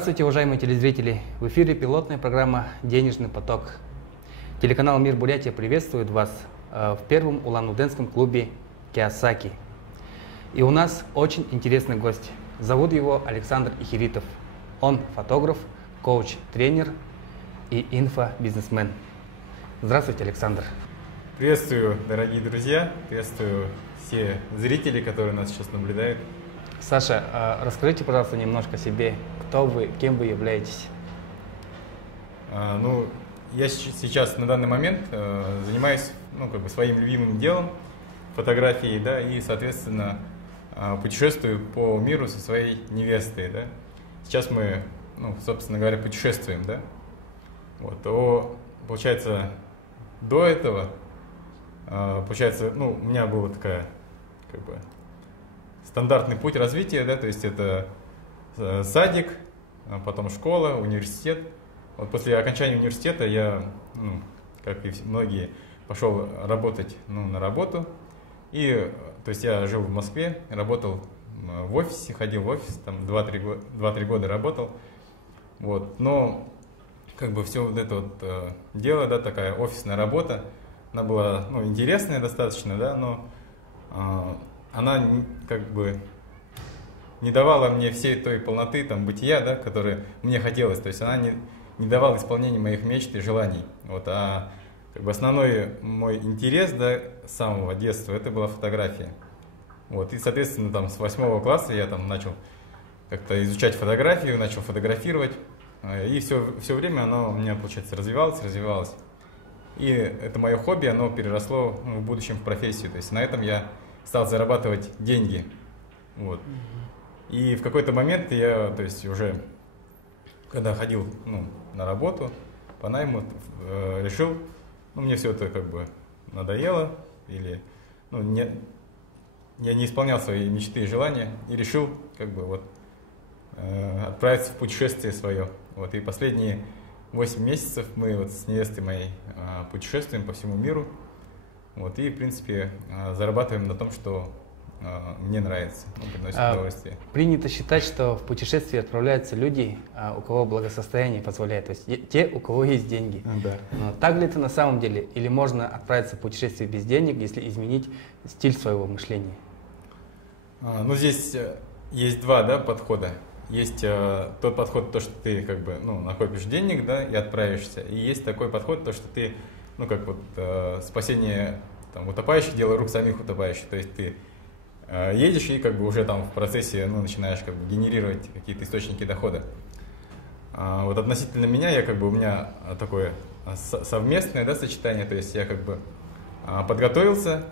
Здравствуйте, уважаемые телезрители! В эфире пилотная программа «Денежный поток». Телеканал «Мир Бурятия» приветствует вас в первом улан-удэнском клубе «Киосаки». И у нас очень интересный гость. Зовут его Александр Ихиритов. Он фотограф, коуч, тренер и инфобизнесмен. Здравствуйте, Александр! Приветствую, дорогие друзья! Приветствую все зрители, которые нас сейчас наблюдают. Саша, расскажите, пожалуйста, немножко о себе. Кто вы, кем вы являетесь? Я сейчас на данный момент занимаюсь своим любимым делом, фотографией, да, и, соответственно, путешествую по миру со своей невестой. Да. Сейчас мы, собственно говоря, путешествуем. Да. Получается, до этого, у меня была такая, стандартный путь развития, да, то есть это садик, потом школа, университет. Вот после окончания университета я, как и многие, пошел работать на работу. И, то есть я жил в Москве, работал в офисе, ходил в офис, там 2-3 года работал. Вот. Но все вот это вот дело, да, такая офисная работа, она была интересная достаточно, да, но она не давала мне всей той полноты бытия, да, которой мне хотелось. То есть она не давала исполнения моих мечт и желаний. Вот, основной мой интерес, да, с самого детства это была фотография. Вот, и, соответственно, с 8 класса я начал как-то изучать фотографию, начал фотографировать. И все время оно у меня, получается, развивалось. И это мое хобби, оно переросло в будущем в профессию. То есть на этом я стал зарабатывать деньги. Вот. И в какой-то момент я, то есть уже, когда ходил на работу по найму, решил, мне все это надоело, или я не исполнял свои мечты и желания, и решил отправиться в путешествие свое. Вот. И последние 8 месяцев мы с невестой моей путешествуем по всему миру. Вот, и, в принципе, зарабатываем на том, что мне нравится, приносит удовольствие. Принято считать, что в путешествие отправляются люди, у кого благосостояние позволяет, то есть те, у кого есть деньги. Да. Но так ли это на самом деле? Или можно отправиться в путешествие без денег, если изменить стиль своего мышления? Здесь есть два, да, подхода. Есть тот подход, то, что ты накопишь денег, да, и отправишься. И есть такой подход, то, что ты спасение утопающих, дело рук самих утопающих. То есть ты едешь и уже в процессе начинаешь генерировать какие-то источники дохода. Вот относительно меня, у меня такое совместное, да, сочетание. То есть я подготовился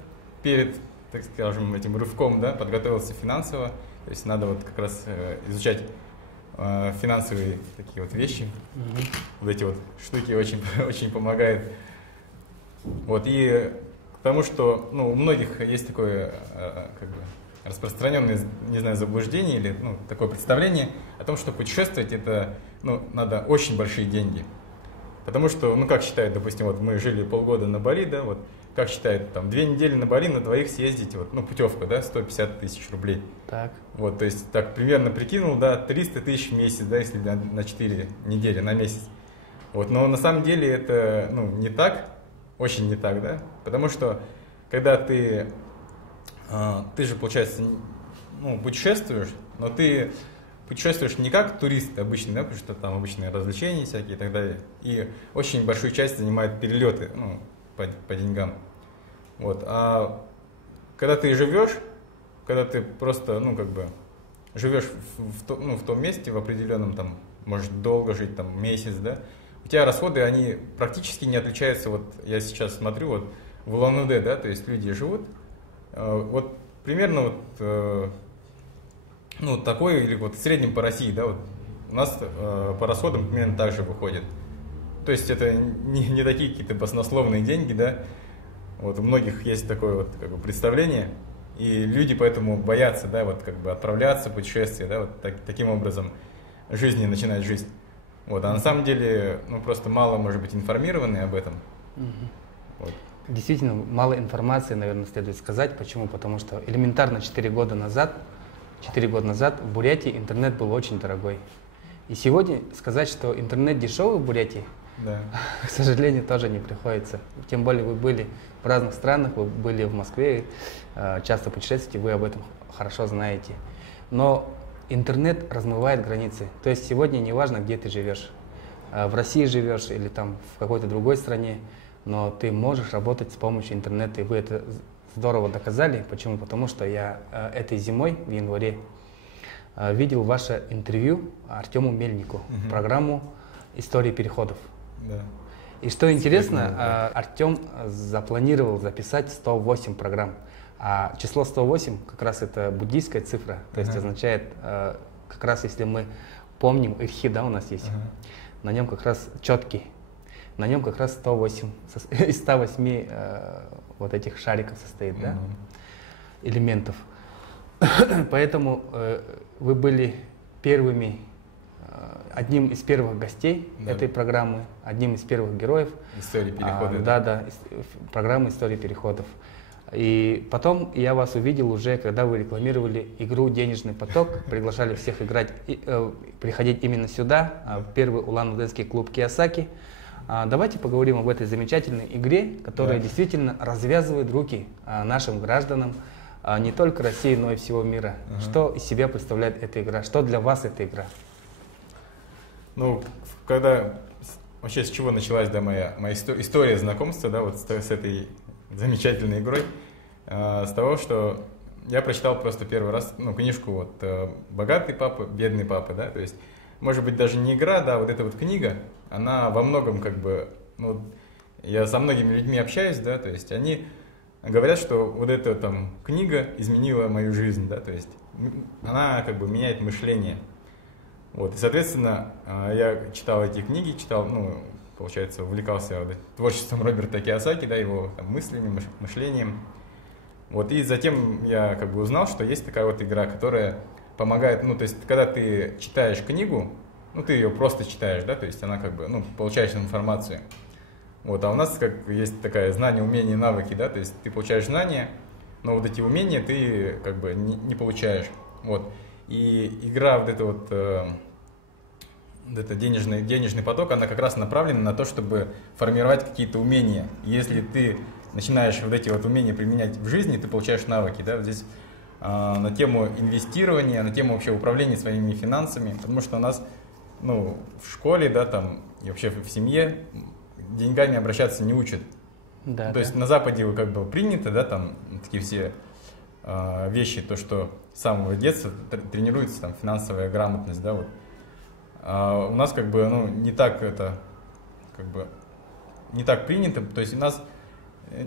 перед, так скажем, этим рывком, да, подготовился финансово. То есть надо как раз изучать финансовые такие вещи. Вот эти штуки очень помогают. Вот, и к тому, что у многих есть такое распространенное, не знаю, заблуждение или такое представление о том, что путешествовать это надо очень большие деньги. Потому что, как считают, допустим, мы жили полгода на Бали, да, как считают, 2 недели на Бали на двоих съездить, путевка, да, 150 тысяч рублей. Так. Вот, то есть так примерно прикинул, да, 300 тысяч в месяц, да, если на 4 недели, на месяц. Вот, но на самом деле это, не так. Очень не так, да? Потому что, когда ты же, получается, путешествуешь, но ты путешествуешь не как турист обычный, да, потому что там обычные развлечения всякие и так далее. И очень большую часть занимают перелеты, по деньгам. Вот. А когда ты живешь, когда ты просто, живешь в том месте, в определенном, может долго жить, месяц, да, у тебя расходы, они практически не отличаются. Вот я сейчас смотрю, в Улан-Удэ, да, то есть люди живут, примерно такой, или в среднем по России, да, у нас по расходам примерно так же выходит. То есть это не такие какие-то баснословные деньги, да, у многих есть такое представление, и люди поэтому боятся, да, отправляться в путешествие, да, таким образом начинать жизнь. А на самом деле, просто мало, может быть, информированы об этом. Вот. Действительно, мало информации, наверное, следует сказать. Почему? Потому что элементарно 4 года назад в Бурятии интернет был очень дорогой. И сегодня сказать, что интернет дешевый в Бурятии, Да. к сожалению, тоже не приходится. Тем более вы были в разных странах, вы были в Москве, часто путешествуете, вы об этом хорошо знаете. Но интернет размывает границы. То есть сегодня не важно, где ты живешь. В России живешь или там в какой-то другой стране, но ты можешь работать с помощью интернета. И вы это здорово доказали. Почему? Потому что я этой зимой, в январе, видел ваше интервью Артему Мельнику, программу «Истории переходов». Да. И что интересно, Артем запланировал записать 108 программ. А число 108 как раз это буддийская цифра, то есть означает, как раз если мы помним, ирхи, да, у нас есть, на нем как раз четкий, на нем как раз 108, из 108 вот этих шариков состоит, да, элементов. Поэтому вы были первыми, одним из первых гостей этой программы, одним из первых героев. Истории переходов. Да, программы «Истории переходов». И потом я вас увидел уже, когда вы рекламировали игру «Денежный поток», приглашали всех играть, приходить именно сюда, в первый улан-удэнский клуб «Киосаки». Давайте поговорим об этой замечательной игре, которая действительно развязывает руки нашим гражданам, не только России, но и всего мира. Что из себя представляет эта игра? Что для вас эта игра? Ну, когда вообще с чего началась, да, моя история знакомства, да, вот с этой замечательной игрой, с того, что я прочитал просто первый раз, ну, книжку вот «Богатый папа, бедный папа», да, то есть, может быть, даже не игра, да, вот эта вот книга, она во многом как бы, ну, я со многими людьми общаюсь, да, то есть они говорят, что вот эта там книга изменила мою жизнь, да, то есть она как бы меняет мышление. Вот, и, соответственно, я читал эти книги, ну, получается, увлекался творчеством Роберта Кийосаки, да, его там, мыслями, мышлением. Вот, и затем я как бы узнал, что есть такая вот игра, которая помогает, ну, то есть, когда ты читаешь книгу, ну, ты ее просто читаешь, да, то есть она как бы, ну, получаешь информацию. Вот, а у нас как есть такая знание, умение, навыки, да, то есть ты получаешь знания, но вот эти умения ты как бы не получаешь. Вот, и игра вот эта вот, это денежный поток, она как раз направлена на то, чтобы формировать какие-то умения. И если ты начинаешь вот эти вот умения применять в жизни, ты получаешь навыки, да, вот здесь на тему инвестирования, на тему вообще управления своими финансами, потому что у нас, ну, в школе, да, там, и вообще в семье деньгами обращаться не учат. Да, то есть на Западе как бы принято, да, там, такие все вещи, то, что с самого детства тренируется там финансовая грамотность, да, вот. У нас как бы, ну, не так это, как бы, не так принято, то есть у нас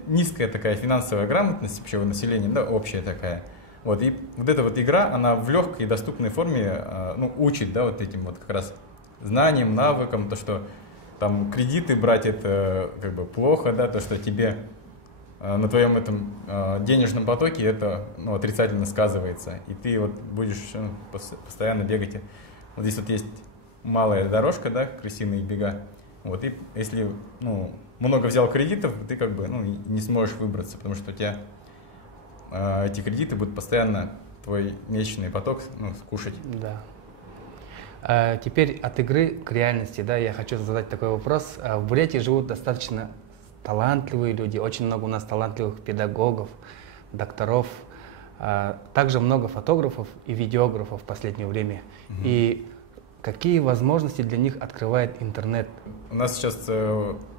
низкая такая финансовая грамотность вообще у населения, да, общая такая. Вот, и вот эта вот игра, она в легкой и доступной форме, ну, учит, да, вот этим вот как раз знаниям, навыкам, то, что там кредиты брать это как бы плохо, да, то, что тебе на твоем этом денежном потоке это, ну, отрицательно сказывается, и ты вот будешь, ну, постоянно бегать. Вот здесь вот есть малая дорожка, да, крысиные бега. Вот, и если, ну, много взял кредитов, ты как бы, ну, не сможешь выбраться, потому что у тебя эти кредиты будут постоянно твой месячный поток, ну, кушать. Да. Теперь от игры к реальности, да, я хочу задать такой вопрос. В Бурятии живут достаточно талантливые люди, очень много у нас талантливых педагогов, докторов, также много фотографов и видеографов в последнее время. И какие возможности для них открывает интернет? У нас сейчас,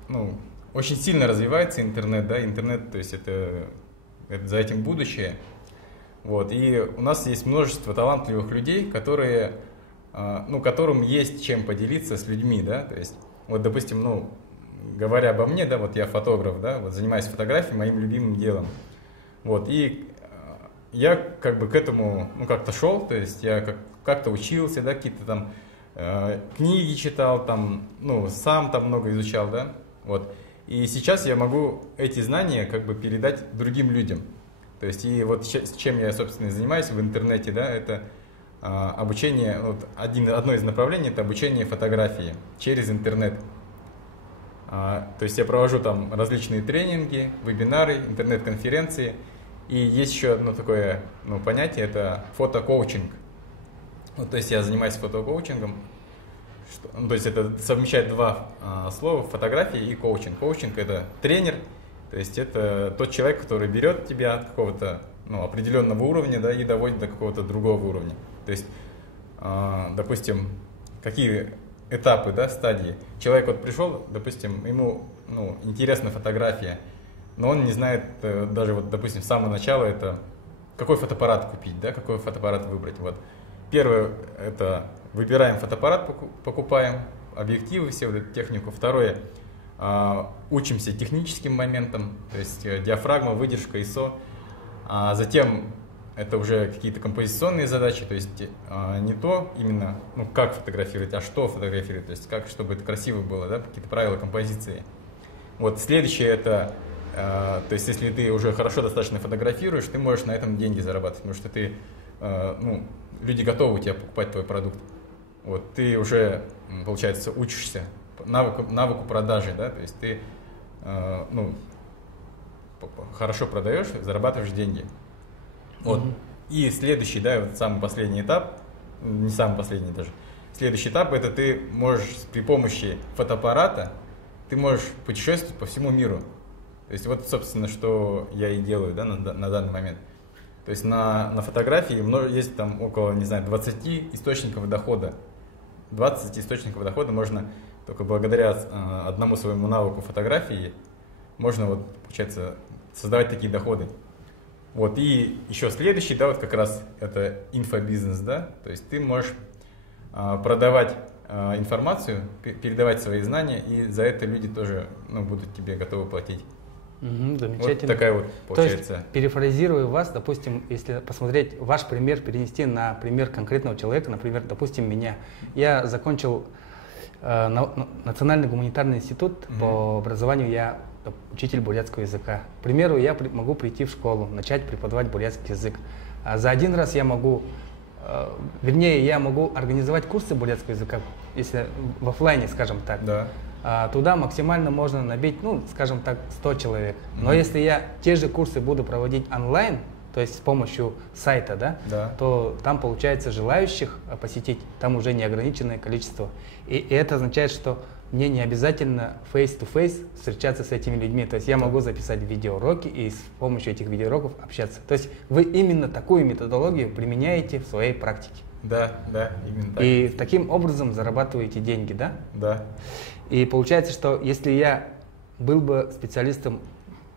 ну, очень сильно развивается интернет, да, интернет, то есть это за этим будущее. Вот, и у нас есть множество талантливых людей, которые, ну, которым есть чем поделиться с людьми, да, то есть, вот, допустим, ну, говоря обо мне, да, вот я фотограф, да, вот занимаюсь фотографией, моим любимым делом, вот, и я как бы к этому, ну, как-то шел, то есть я как-то учился, да, какие-то там книги читал, там, ну, сам там много изучал, да, вот, и сейчас я могу эти знания как бы передать другим людям, то есть, и вот чем я, собственно, занимаюсь в интернете, да, это обучение, вот одно из направлений, это обучение фотографии через интернет. То есть я провожу там различные тренинги, вебинары, интернет-конференции. И есть еще одно такое, ну, понятие, это фотокоучинг. Вот, то есть я занимаюсь фотокоучингом. Ну, то есть это совмещает два слова: фотография и коучинг. Коучинг — это тренер, то есть это тот человек, который берет тебя от какого-то определенного уровня, да, и доводит до какого-то другого уровня. То есть, допустим, какие этапы, да, стадии. Человек вот пришел, допустим, ему интересна фотография, но он не знает даже, вот, допустим, с самого начала это какой фотоаппарат купить, да, какой фотоаппарат выбрать. Вот. Первое — это выбираем фотоаппарат, покупаем, объективы, все вот эту технику. Второе — учимся техническим моментам, то есть диафрагма, выдержка, ISO. А затем это уже какие-то композиционные задачи, то есть не то именно, как фотографировать, а что фотографировать, то есть как, чтобы это красиво было, да, какие-то правила композиции. Вот следующее — это, то есть если ты уже хорошо достаточно фотографируешь, ты можешь на этом деньги зарабатывать, потому что ты, люди готовы у тебя покупать твой продукт. Вот, ты уже, получается, учишься навыку продажи, да, то есть ты, хорошо продаешь, зарабатываешь деньги. Вот. И следующий, да, вот самый последний этап, не самый последний даже, следующий этап — это ты можешь при помощи фотоаппарата, ты можешь путешествовать по всему миру. То есть вот, собственно, что я и делаю, да, на данный момент. То есть на фотографии есть там около, не знаю, 20 источников дохода. 20 источников дохода можно только благодаря одному своему навыку фотографии можно, вот, получается, создавать такие доходы. Вот, и еще следующий, да, вот как раз это инфобизнес, да, то есть ты можешь продавать информацию, передавать свои знания, и за это люди тоже, будут тебе готовы платить. Замечательно. Вот такая вот получается. То есть, перефразируя вас, допустим, если посмотреть ваш пример, перенести на пример конкретного человека, например, допустим, меня. Я закончил Национальный гуманитарный институт по образованию, я учитель бурятского языка. К примеру, я могу прийти в школу, начать преподавать бурятский язык. За один раз я могу, я могу организовать курсы бурятского языка, если в офлайне, скажем так. Да. Туда максимально можно набить, скажем так, 100 человек. Но если я те же курсы буду проводить онлайн, то есть с помощью сайта, да, то там получается желающих посетить, там уже неограниченное количество. И это означает, что мне не обязательно face-to-face встречаться с этими людьми. То есть я могу записать видеоуроки и с помощью этих видеоуроков общаться. То есть вы именно такую методологию применяете в своей практике. Да, именно так. И таким образом зарабатываете деньги, да? Да. И получается, что если я был бы специалистом,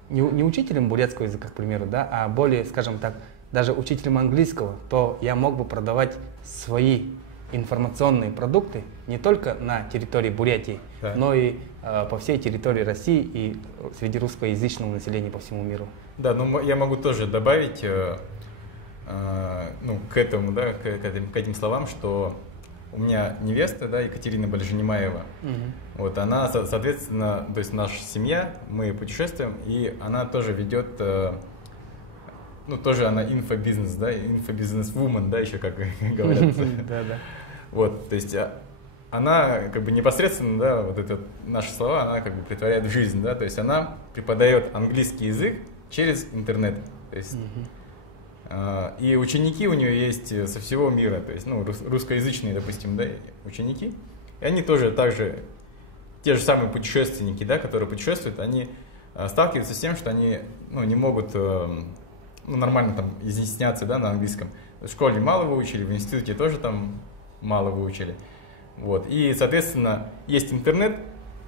не учителем бурятского языка, к примеру, да, а более, скажем так, даже учителем английского, то я мог бы продавать свои информационные продукты не только на территории Бурятии, но и по всей территории России и среди русскоязычного населения по всему миру. Да, я могу тоже добавить к этому, да, к этим словам, что у меня невеста, да, Екатерина Большенимаева, вот она, соответственно, то есть наша семья, мы путешествуем, и она тоже ведет, тоже она инфобизнес, да, инфобизнес-вумен, да, еще как говорят. Да. Вот, то есть она как бы непосредственно, да, вот это наши слова, она как бы притворяет в жизнь, да, то есть она преподает английский язык через интернет, то есть и ученики у нее есть со всего мира, то есть, русскоязычные, допустим, да, ученики, и они тоже также, те же самые путешественники, да, которые путешествуют, они сталкиваются с тем, что они, не могут, нормально там изъясняться, да, на английском. В школе мало выучили, в институте тоже там мало выучили. Вот, и, соответственно, есть интернет,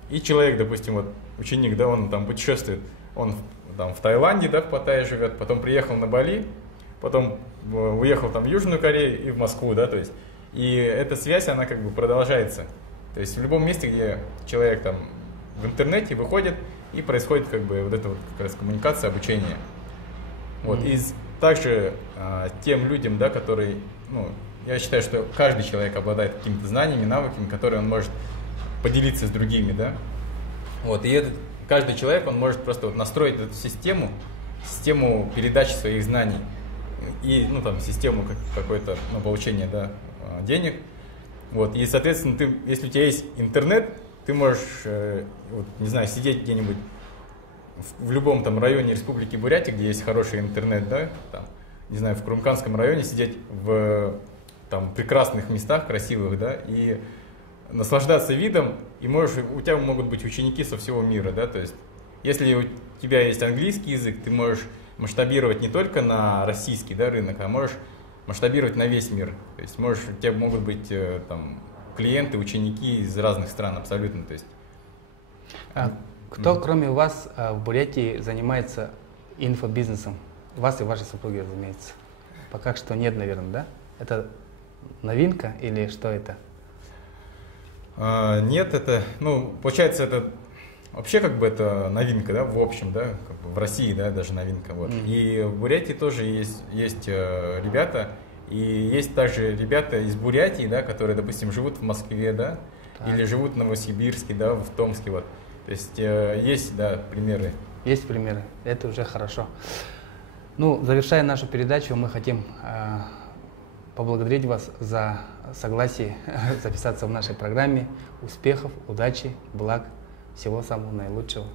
и человек, допустим, вот ученик, да, он там путешествует, он там в Таиланде, да, в Паттайе живет, потом приехал на Бали, потом уехал там в Южную Корею и в Москву, да, то есть, и эта связь, она как бы продолжается. То есть в любом месте, где человек там в интернете выходит, и происходит как бы вот эта вот как раз коммуникация, обучение. Вот, и также тем людям, да, которые, я считаю, что каждый человек обладает какими-то знаниями, навыками, которые он может поделиться с другими, да. Вот, и каждый человек, он может просто вот настроить эту систему передачи своих знаний и, там, систему какой-то, получения, да, денег. Вот, и, соответственно, если у тебя есть интернет, ты можешь, не знаю, сидеть где-нибудь в любом там районе Республики Бурятия, где есть хороший интернет, да, там, не знаю, в Курумканском районе сидеть в там прекрасных местах, красивых, да, и наслаждаться видом, и у тебя могут быть ученики со всего мира, да, то есть если у тебя есть английский язык, ты можешь масштабировать не только на российский, да, рынок, а можешь масштабировать на весь мир. То есть у тебя могут быть там клиенты, ученики из разных стран абсолютно. То есть. Кто, кроме вас, в Бурятии занимается инфобизнесом? Вас и вашей супруги, разумеется. Пока что нет, наверное, да? Это новинка или что это? Нет, это, получается, это вообще как бы это новинка, да, в общем, да, как бы в России, да, даже новинка, вот. И в Бурятии тоже есть ребята, и есть также ребята из Бурятии, да, которые, допустим, живут в Москве, да, или живут в Новосибирске, да, в Томске, вот. То есть есть, да, примеры. Есть примеры, это уже хорошо. Ну, завершая нашу передачу, мы хотим поблагодарить вас за согласие записаться в нашей программе. Успехов, удачи, благ, всего самого наилучшего.